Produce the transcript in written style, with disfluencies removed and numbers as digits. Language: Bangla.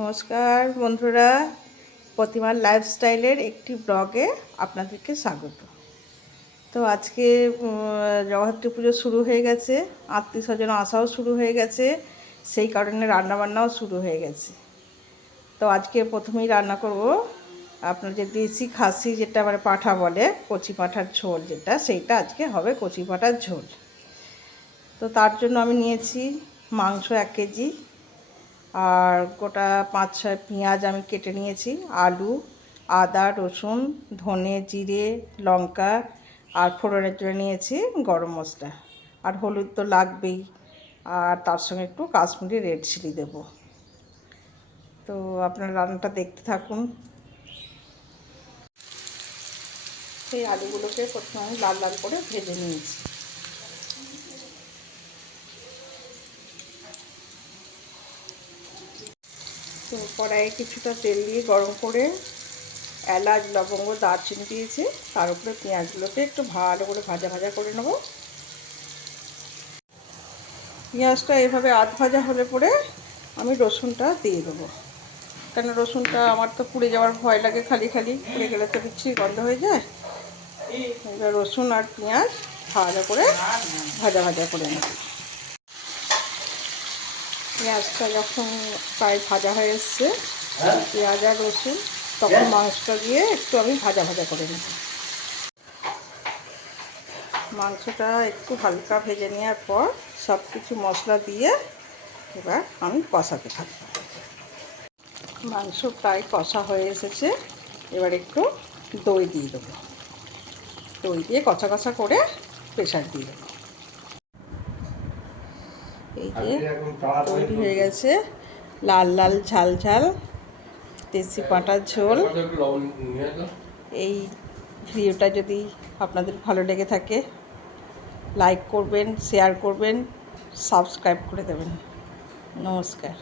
নমস্কার বন্ধুরা, প্রতিমার লাইফস্টাইলের একটি ব্লগে আপনাদেরকে স্বাগত। তো আজকে জগদ্ধাত্রী পুজো শুরু হয়ে গেছে, আত্মীয় স্বজন আসাও শুরু হয়ে গেছে, সেই কারণে রান্নাবান্নাও শুরু হয়ে গেছে। তো আজকে প্রথমেই রান্না করব আপনার যে দেশি খাসি, যেটা মানে পাঁঠা বলে, কচি পাঁঠার ঝোল, যেটা সেইটা আজকে হবে কচি পাঁঠার ঝোল। তো তার জন্য আমি নিয়েছি মাংস 1 কেজি, আর গোটা 5-6 পেঁয়াজ আমি কেটে নিয়েছি, আলু, আদা, রসুন, ধনে, জিরে, লঙ্কা, আর ফোড়নের জন্য নিয়েছি গরম মশলা, আর হলুদ তো লাগবেই, আর তার সঙ্গে একটু কাশ্মীরি রেড চিলি দেব। তো আপনারা রান্নাটা দেখতে থাকুন। সেই আলুগুলোকে প্রথমে আমি লাল লাল করে ভেজে নিয়েছি। তো কড়াইয়ে কিছুটা তেল দিয়ে গরম করে এলাচ, লবঙ্গ, দারচিনি দিয়েছি, তার উপরে পেঁয়াজগুলোকে একটু ভালো করে ভাজা ভাজা করে নেব। পেঁয়াজটা এভাবে আধ ভাজা হলে পরে আমি রসুনটা দিয়ে দেবো, কেন রসুনটা আমার তো পুড়ে যাওয়ার ভয় লাগে, খালি খালি পুড়ে গেলে তো বিচ্ছিরি গন্ধ হয়ে যায়। এবার রসুন আর পেঁয়াজ ভালো করে ভাজা ভাজা করে নেব। পেঁয়াজটা যখন প্রায় ভাজা হয়ে এসছে, পেঁয়াজ আর রসুন, তখন মাংসটা দিয়ে একটু আমি ভাজা ভাজা করে নেব। মাংসটা একটু হালকা ভেজে নেওয়ার পর সব কিছু মশলা দিয়ে এবার আমি কষাতে থাকি। মাংস প্রায় কষা হয়ে এসেছে, এবার একটু দই দিয়ে দেবো। দই দিয়ে কষা কষা করে প্রেশার দিয়ে দেবো। এই যে তৈরি হয়ে গেছে লাল লাল ঝাল ঝাল দেশি পাঁঠার ঝোল। এই ভিডিওটা যদি আপনাদের ভালো লেগে থাকে, লাইক করবেন, শেয়ার করবেন, সাবস্ক্রাইব করে দেবেন। নমস্কার।